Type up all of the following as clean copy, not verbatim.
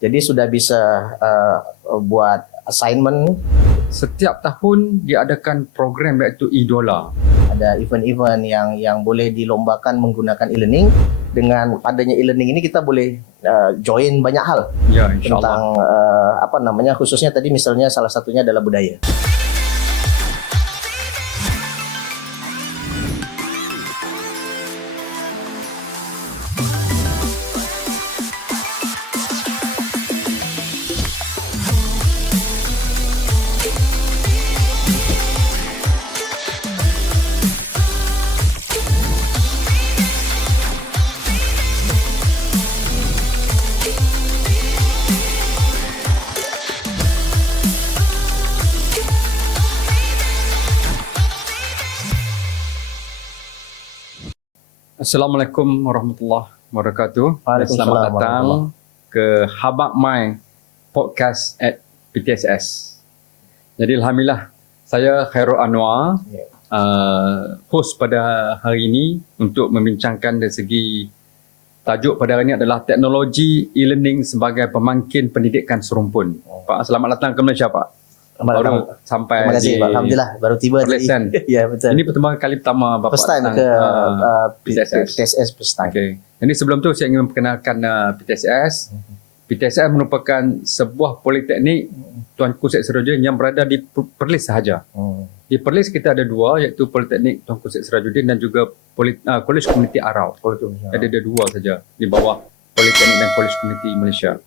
Jadi sudah bisa buat assignment. Setiap tahun diadakan program iaitu Idola. Ada event-event yang boleh dilombakan menggunakan e-learning. Dengan adanya e-learning ini kita boleh join banyak hal Ya, tentang insyaAllah. khususnya tadi misalnya salah satunya adalah budaya. Assalamualaikum warahmatullahi wabarakatuh. Waalaikumsalam Selamat datang warahmatullahi. ke Habak My Podcast at PTSS. Jadi Alhamdulillah, saya Khairul Anwar, host pada hari ini untuk membincangkan dari segi tajuk pada hari ini adalah teknologi e-learning sebagai pemangkin pendidikan serumpun. Pak, selamat datang ke Malaysia, Pak. Baru sampai Terima kasih, di Pak. Alhamdulillah baru tiba tadi. Perlisan. Ya, betul. Ini pertama kali Bapak First time datang ke PTSS. PTSS first time. Okay. Jadi sebelum tu saya ingin memperkenalkan PTSS. PTSS merupakan sebuah politeknik Tuanku Syed Sirajuddin yang berada di Perlis sahaja. Di Perlis kita ada dua, iaitu Politeknik Tuanku Syed Sirajuddin dan juga Kolej Komuniti Arau. Ada dua saja di bawah Politeknik dan Kolej Komuniti Malaysia.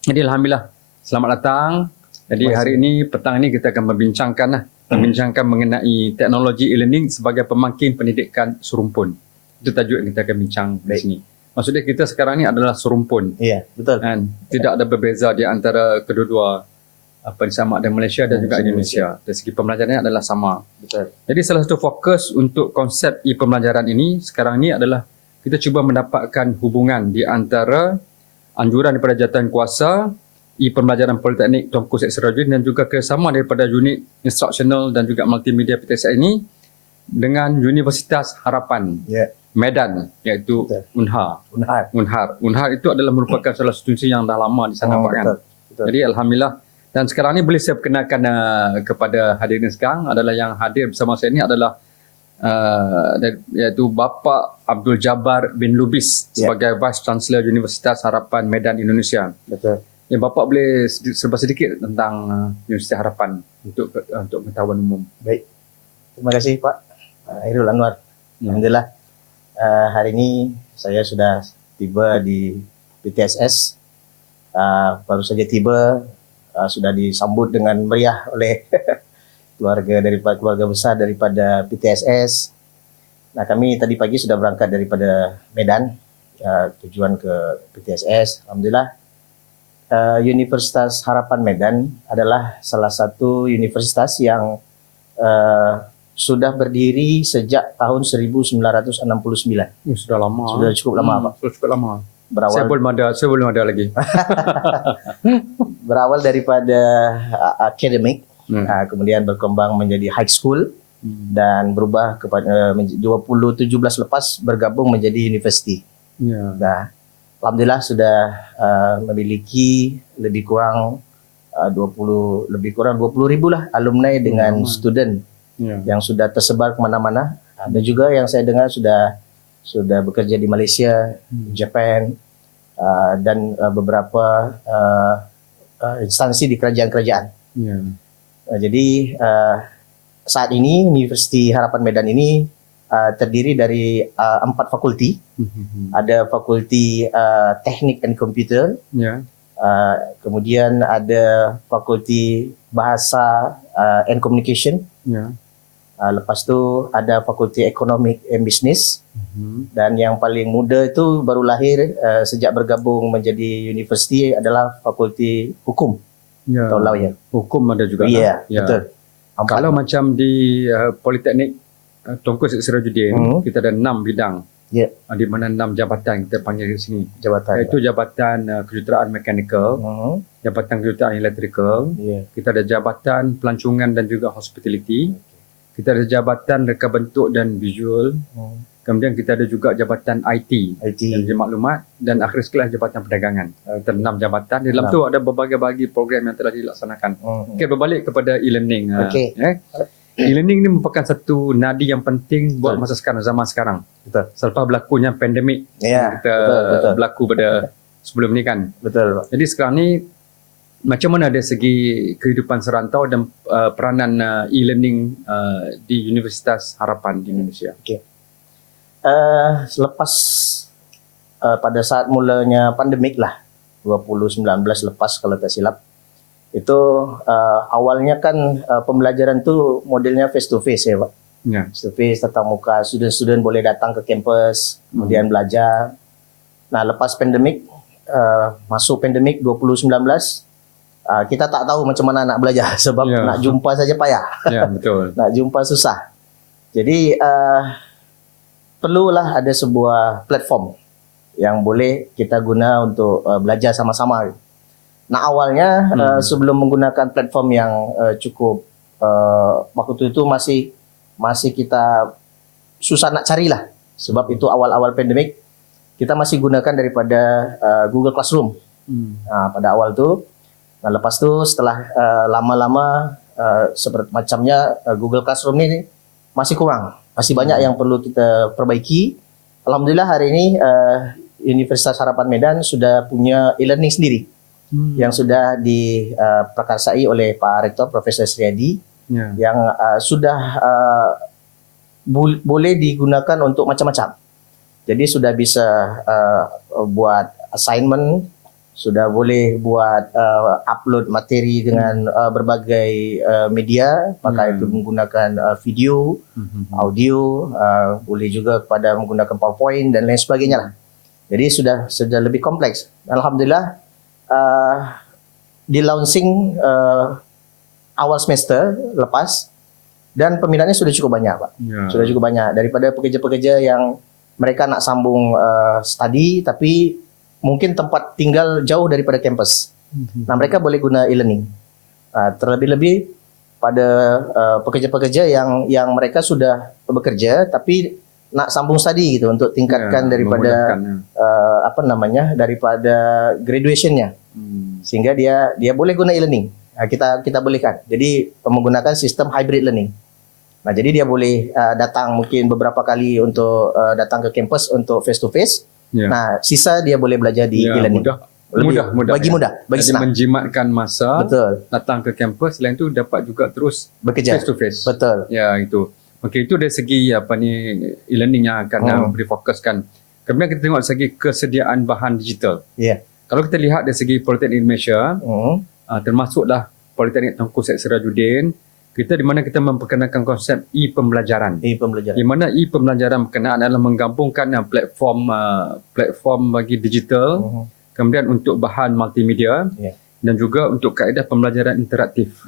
Jadi Alhamdulillah, selamat datang. Jadi hari ini, petang ini kita akan membincangkan mengenai teknologi e-learning sebagai pemangkin pendidikan serumpun. Itu tajuk yang kita akan bincang di sini. Maksudnya kita sekarang ini adalah serumpun. Iya, betul. Dan tidak ada berbeza di antara kedua-dua sama ada Malaysia dan juga Indonesia. Dari segi pembelajarannya adalah sama. Betul. Jadi salah satu fokus untuk konsep e-pembelajaran ini sekarang ini adalah kita cuba mendapatkan hubungan di antara anjuran daripada jawatankuasa e-pembelajaran Politeknik Tuanku Syed Sirajuddin dan juga kerjasama daripada unit instructional dan juga multimedia PTSS ini dengan Universitas Harapan Medan, iaitu Unhar. Unhar itu adalah merupakan salah satu institusi yang dah lama di sana, Pak, kan. Betul. Jadi Alhamdulillah. Dan sekarang ni boleh saya perkenalkan kepada hadirin sekarang adalah yang hadir bersama saya ini adalah iaitu Bapa Abdul Jabbar bin Lubis sebagai Vice Chancellor Universitas Harapan Medan Indonesia. Betul. Ya, Bapa boleh serba sedikit tentang Universitas Harapan untuk pengetahuan umum. Baik. Terima kasih, Pak Khairul Anwar. Alhamdulillah hari ini saya sudah tiba di PTSS. Baru saja tiba, sudah disambut dengan meriah oleh keluarga besar daripada PTSS. Nah, kami tadi pagi sudah berangkat daripada Medan, tujuan ke PTSS. Alhamdulillah, Universitas Harapan Medan adalah salah satu universitas yang sudah berdiri sejak tahun 1969. Sudah lama. Sudah cukup lama, Pak. Sudah cukup lama. Berawal, saya belum ada lagi. berawal daripada akademik, kemudian berkembang menjadi high school, dan berubah kepada 2017 lepas bergabung menjadi university. Nah, Alhamdulillah sudah memiliki lebih kurang 20 ribu lah alumni dengan student yang sudah tersebar kemana-mana. Ada juga yang saya dengar sudah bekerja di Malaysia, Japan, dan beberapa instansi di kerajaan-kerajaan. Jadi saat ini Universiti Harapan Medan ini terdiri dari 4 fakulti. Ada fakulti Teknik and Computer, kemudian ada fakulti Bahasa and Communication, lepas tu ada fakulti Economic and Business, dan yang paling muda itu baru lahir sejak bergabung menjadi universiti adalah fakulti Hukum atau Lawyer. Hukum ada juga. Ya, betul. Kalau macam di Politeknik Tuanku Syed Sirajuddin, kita ada 6 bidang. Di mana 6 jabatan kita panggil di sini. Iaitu jabatan kejuruteraan mekanikal, jabatan kejuruteraan elektrikal, kita ada jabatan pelancongan dan juga hospitality, kita ada jabatan reka bentuk dan visual, Kemudian kita ada juga jabatan IT, IT. Teknologi Maklumat, dan akhir sekali jabatan perdagangan. Ada 6 jabatan. Di dalam tu ada berbagai-bagai program yang telah dilaksanakan. Okey, berbalik kepada e-learning. Okey. E-learning ni merupakan satu nadi yang penting buat masa sekarang, zaman sekarang. Betul. Selepas berlakunya pandemik, Ya, kita betul. berlaku pada sebelum ni kan. Betul, Pak. Jadi sekarang ni macam mana dari segi kehidupan serantau dan peranan e-learning di Universitas Harapan di Indonesia? Selepas pada saat mulanya pandemik lah 2019 lepas kalau tak silap itu awalnya kan pembelajaran tu modelnya face to face ya Pak. Ya. Face to face tatap muka, student-student boleh datang ke kampus kemudian belajar. Nah lepas pandemik masuk pandemik 2019 kita tak tahu macam mana nak belajar sebab nak jumpa saja payah. Ya, betul. Nak jumpa susah. Jadi perlulah ada sebuah platform yang boleh kita guna untuk belajar sama-sama. Nah awalnya sebelum menggunakan platform yang cukup waktu itu masih kita susah nak carilah sebab itu awal-awal pandemik kita masih gunakan daripada Google Classroom. Pada awal tu. Nah lepas tu setelah lama-lama seperti macamnya Google Classroom ni masih kurang. Masih banyak yang perlu kita perbaiki. Alhamdulillah hari ini Universitas Harapan Medan sudah punya e-learning sendiri yang sudah diprakarsai oleh Pak Rektor Profesor Sriadi yang sudah boleh digunakan untuk macam-macam. Jadi sudah bisa buat assignment, sudah boleh buat upload materi dengan berbagai media, pakai itu menggunakan video, audio, boleh juga pada menggunakan PowerPoint dan lain sebagainya lah. Jadi sudah lebih kompleks. Alhamdulillah di launching awal semester lepas dan peminatnya sudah cukup banyak Pak. Sudah cukup banyak daripada pekerja-pekerja yang mereka nak sambung study tapi mungkin tempat tinggal jauh daripada kampus. Nah mereka boleh guna e-learning. Terlebih-lebih pada pekerja-pekerja yang mereka sudah bekerja tapi nak sambung study gitu untuk tingkatkan daripada daripada graduationnya. Sehingga dia boleh guna e-learning. Kita bolehkan. Jadi menggunakan sistem hybrid learning. Nah, jadi dia boleh datang mungkin beberapa kali untuk datang ke kampus untuk face to face. Nah, sisa dia boleh belajar di e-learning. Mudah bagi senang. Menjimatkan masa. Betul. Datang ke kampus, selain itu dapat juga terus bekerja face to face. Betul. Ya, itu. Okey, itu dari segi e-learning yang akan difokuskan. Kemudian kita tengok dari segi kesediaan bahan digital. Kalau kita lihat dari segi Politeknik Malaysia, termasuklah Politeknik Tunku Syed Sirajuddin, kita di mana kita memperkenalkan konsep e-pembelajaran. Di mana e-pembelajaran berkenaan adalah menggabungkan platform bagi digital, kemudian untuk bahan multimedia dan juga untuk kaedah pembelajaran interaktif.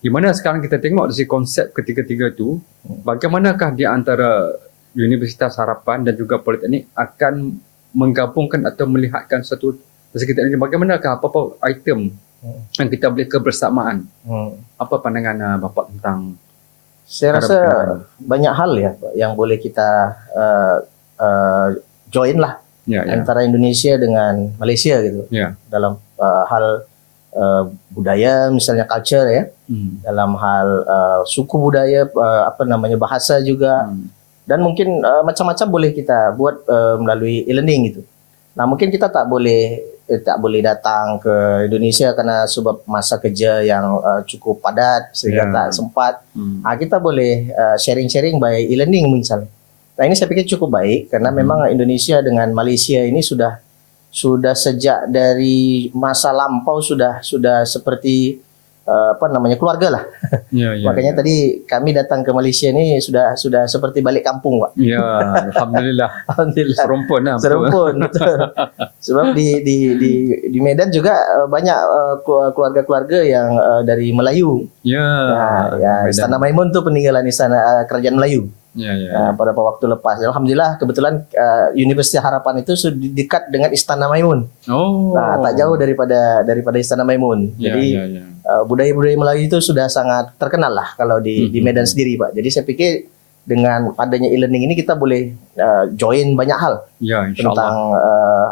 Di mana sekarang kita tengok dari konsep ketiga-tiga itu, bagaimanakah di antara Universitas Harapan dan juga Politeknik akan menggabungkan atau melihatkan satu sekitar ini, bagaimanakah apa-apa item yang kita boleh kebersamaan. Apa pandangan Bapak tentang? Saya rasa banyak hal ya yang boleh kita join lah antara Indonesia dengan Malaysia gitu. Dalam hal budaya misalnya culture ya, dalam hal suku budaya bahasa juga, dan mungkin macam-macam boleh kita buat melalui e-learning gitu. Nah mungkin kita tak boleh datang ke Indonesia karena sebab masa kerja yang cukup padat sehingga tak sempat. Kita boleh sharing-sharing by e-learning misalnya. Nah ini saya pikir cukup baik karena memang Indonesia dengan Malaysia ini sudah sejak dari masa lampau sudah seperti keluarga lah. Makanya tadi kami datang ke Malaysia ni sudah seperti balik kampung Pak. Alhamdulillah. Alhamdulillah. Serumpun betul. Sebab di Medan juga banyak keluarga-keluarga yang dari Melayu. Istana Maimun tu peninggalan istana kerajaan Melayu. Pada waktu lepas. Alhamdulillah kebetulan Universitas Harapan itu dekat dengan Istana Maimun. Tak jauh daripada Istana Maimun. Jadi budaya-budaya Melayu itu sudah sangat terkenal lah kalau di Medan sendiri Pak. Jadi saya pikir dengan adanya e-learning ini kita boleh join banyak hal Ya, tentang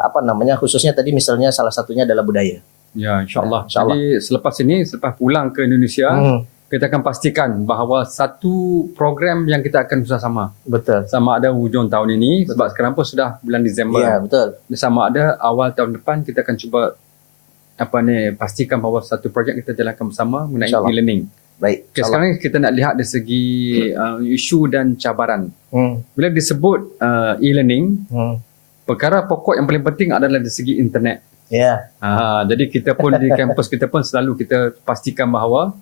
insyaAllah. khususnya tadi misalnya salah satunya adalah budaya. Ya, insyaAllah. InsyaAllah. Jadi selepas pulang ke Indonesia, kita akan pastikan bahawa satu program yang kita akan bersama-sama. Betul. Sama ada hujung tahun ini, sebab sekarang pun sudah bulan Disember. Ya, betul. Sama ada awal tahun depan kita akan cuba pastikan bahawa satu projek kita jalankan bersama mengenai InsyaAllah. e-learning. Baik. Okay, sekarang kita nak lihat dari segi isu dan cabaran. Bila disebut e-learning, perkara pokok yang paling penting adalah dari segi internet. Ya. Jadi kita pun di kampus kita pun selalu kita pastikan bahawa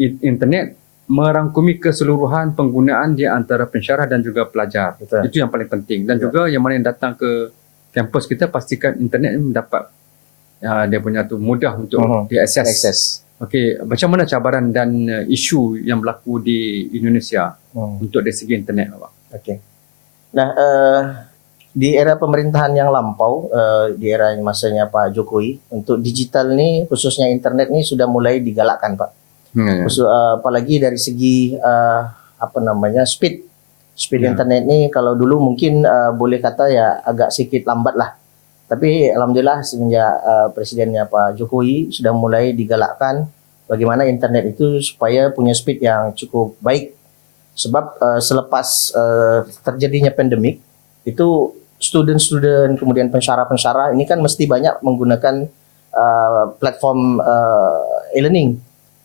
internet merangkumi keseluruhan penggunaan di antara pensyarah dan juga pelajar. Betul. Itu yang paling penting. Dan juga yang mana yang datang ke kampus kita pastikan internet ini mendapat dia punya tu mudah untuk diakses. Okey, macam mana cabaran dan isu yang berlaku di Indonesia untuk dari segi internet, Pak? Okey. Nah, di era pemerintahan yang lampau, di era masanya Pak Jokowi, untuk digital ni khususnya internet ni sudah mulai digalakkan, Pak. Apalagi dari segi speed internet ni kalau dulu mungkin boleh kata ya agak sedikit lambat lah. Tapi alhamdulillah semenjak presidennya Pak Jokowi sudah mulai digalakkan bagaimana internet itu supaya punya speed yang cukup baik. Sebab selepas terjadinya pandemik itu student-student kemudian pensyarah-pensyarah ini kan mesti banyak menggunakan platform e-learning.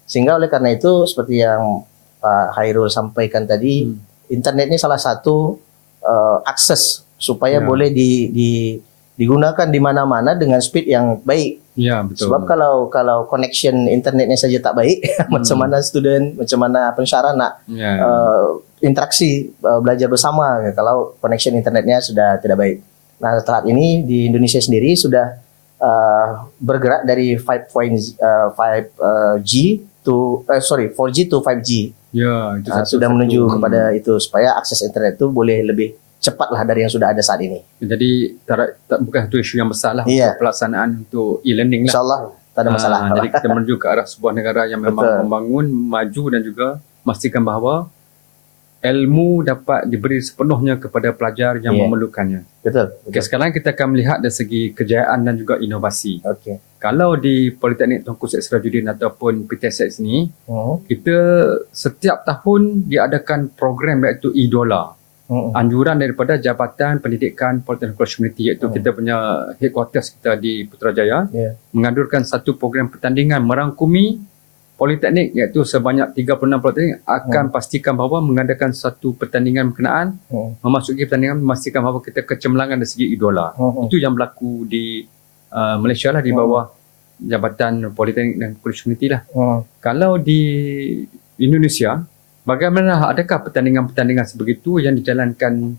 Sehingga oleh karena itu seperti yang Pak Hairul sampaikan tadi, internet ini salah satu akses supaya boleh digunakan di mana-mana dengan speed yang baik. Ya, betul. Sebab kalau connection internetnya saja tak baik, macam mana student, macam mana pensyarah nak interaksi belajar bersama kalau connection internetnya sudah tidak baik. Nah, saat ini di Indonesia sendiri sudah bergerak dari 4G to 5G. Ya, itu sudah menuju kepada itu supaya akses internet itu boleh lebih cepatlah dari yang sudah ada saat ini. Jadi bukan satu isu yang besar lah untuk pelaksanaan untuk e-learning lah. InsyaAllah tak ada masalah. Jadi kita menuju ke arah sebuah negara yang memang membangun, maju dan juga memastikan bahawa ilmu dapat diberi sepenuhnya kepada pelajar yang memerlukannya. Betul. Okay, sekarang kita akan melihat dari segi kejayaan dan juga inovasi. Okay. Kalau di Politeknik Tunku Syed Sirajuddin ataupun PTSX ni, kita setiap tahun diadakan program iaitu Idola. Anjuran daripada Jabatan Pendidikan Politeknik Community, iaitu kita punya headquarters kita di Putrajaya, menganjurkan satu program pertandingan merangkumi Politeknik, iaitu sebanyak 36 Politeknik akan pastikan bahawa mengadakan satu pertandingan berkenaan, memasuki pertandingan memastikan bahawa kita kecemerlangan dari segi idola. Itu yang berlaku di Malaysia lah, di bawah Jabatan Politeknik dan Community lah. Kalau di Indonesia, bagaimana, adakah pertandingan-pertandingan sebegitu yang dijalankan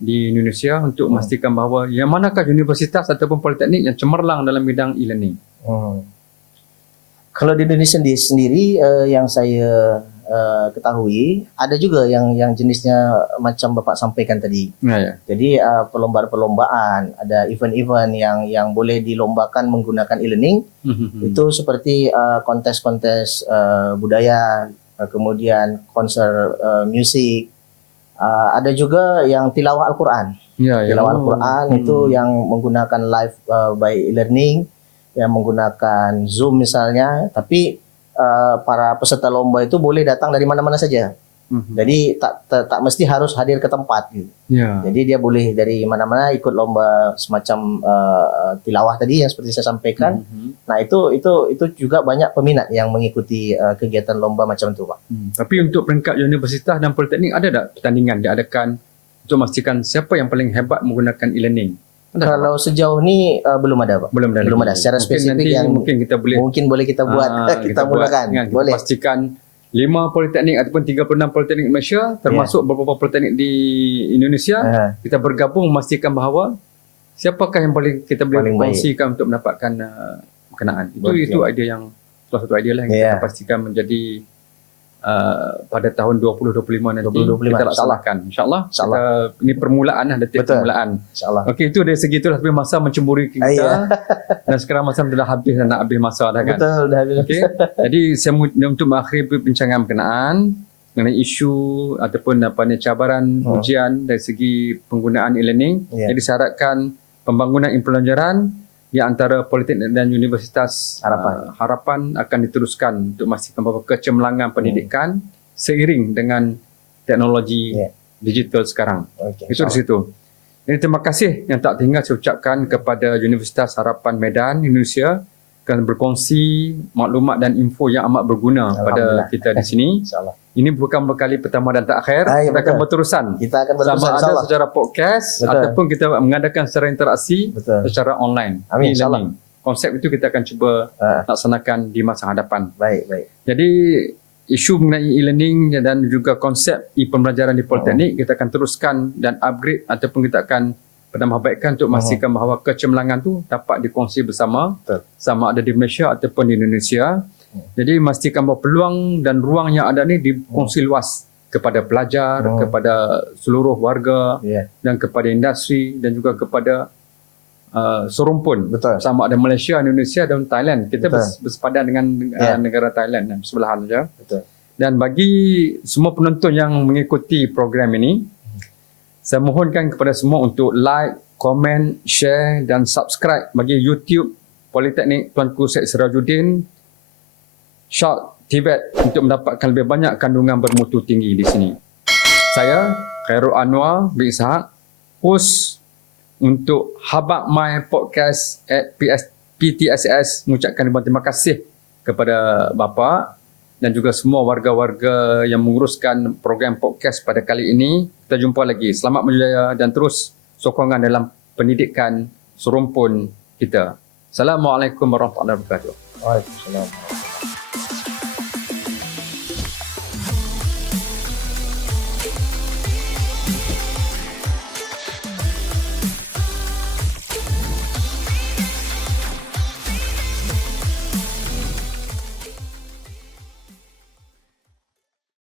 di Indonesia untuk memastikan bahawa yang manakah universitas ataupun politeknik yang cemerlang dalam bidang e-learning? Kalau di Indonesia sendiri yang saya ketahui ada juga yang jenisnya macam Bapak sampaikan tadi. Jadi perlombaan-perlombaan, ada event-event yang boleh dilombakan menggunakan e-learning. Itu seperti kontes-kontes budaya, kemudian konser musik, ada juga yang tilawah Al-Quran. Tilawah Al-Quran itu yang menggunakan live by e-learning, yang menggunakan Zoom misalnya, tapi para peserta lomba itu boleh datang dari mana-mana saja. Jadi tak mesti harus hadir ke tempat gitu. Jadi dia boleh dari mana-mana ikut lomba semacam tilawah tadi yang seperti saya sampaikan. Nah, itu juga banyak peminat yang mengikuti kegiatan lomba macam itu, Pak. Tapi untuk peringkat universitas dan politeknik ada tak pertandingan diadakan untuk memastikan siapa yang paling hebat menggunakan e-learning? Kalau sejauh ni belum ada, Pak. Belum ada secara spesifik yang mungkin boleh kita buat kita mulakan. Boleh pastikan 5 politeknik ataupun 36 politeknik Malaysia termasuk beberapa politeknik di Indonesia, kita bergabung memastikan bahawa siapakah yang kita boleh kongsikan untuk mendapatkan berkenaan. Itu idea yang salah satu idea lah yang kita pastikan menjadi pada tahun 2025 nanti 2025, kita laksanakan. InsyaAllah. Ini permulaan, detik permulaan. InsyaAllah. Okey, itu dari segi itulah, tapi masa mencemburi kita. Dan sekarang masa dah habis, nak habis masa dah kan. Betul, dah habis. Okay. Jadi saya untuk mengakhiri perbincangan berkenaan, mengenai isu ataupun cabaran ujian dari segi penggunaan e-learning. Jadi saya harapkan pembangunan pembelajaran di antara Politeknik dan Universitas Harapan akan diteruskan untuk memastikan bahawa kecemerlangan pendidikan seiring dengan teknologi digital sekarang. Itu di situ. Jadi terima kasih yang tak tinggal saya ucapkan kepada Universitas Harapan Medan Indonesia kerana berkongsi maklumat dan info yang amat berguna pada kita di sini. Ini bukan berkali pertama dan terakhir. Kita akan berterusan. Sama ada secara podcast ataupun kita mengadakan secara interaksi secara online. E-learning. Konsep itu kita akan cuba laksanakan di masa hadapan. Baik. Jadi isu mengenai e-learning dan juga konsep e-pembelajaran di Politeknik kita akan teruskan dan upgrade ataupun kita akan penambahbaikan untuk memastikan bahawa kecemerlangan tu dapat dikongsi bersama sama ada di Malaysia ataupun di Indonesia. Jadi memastikan bahawa peluang dan ruang yang ada ni dikongsi luas kepada pelajar, kepada seluruh warga dan kepada industri dan juga kepada serumpun. Sama ada Malaysia, Indonesia dan Thailand. Kita bersepadan dengan negara Thailand dan sebelahan saja. Dan bagi semua penonton yang mengikuti program ini, saya mohonkan kepada semua untuk like, komen, share dan subscribe bagi YouTube Politeknik Tuanku Syed Sirajuddin Short Tibet untuk mendapatkan lebih banyak kandungan bermutu tinggi di sini. Saya, Khairul Anwar bin Ishaq, host untuk Habaq My Podcast at PTSS, mengucapkan terima kasih kepada bapa dan juga semua warga-warga yang menguruskan program podcast pada kali ini. Kita jumpa lagi. Selamat berjaya dan terus sokongan dalam pendidikan serumpun kita. Assalamualaikum warahmatullahi wabarakatuh. Waalaikumsalam.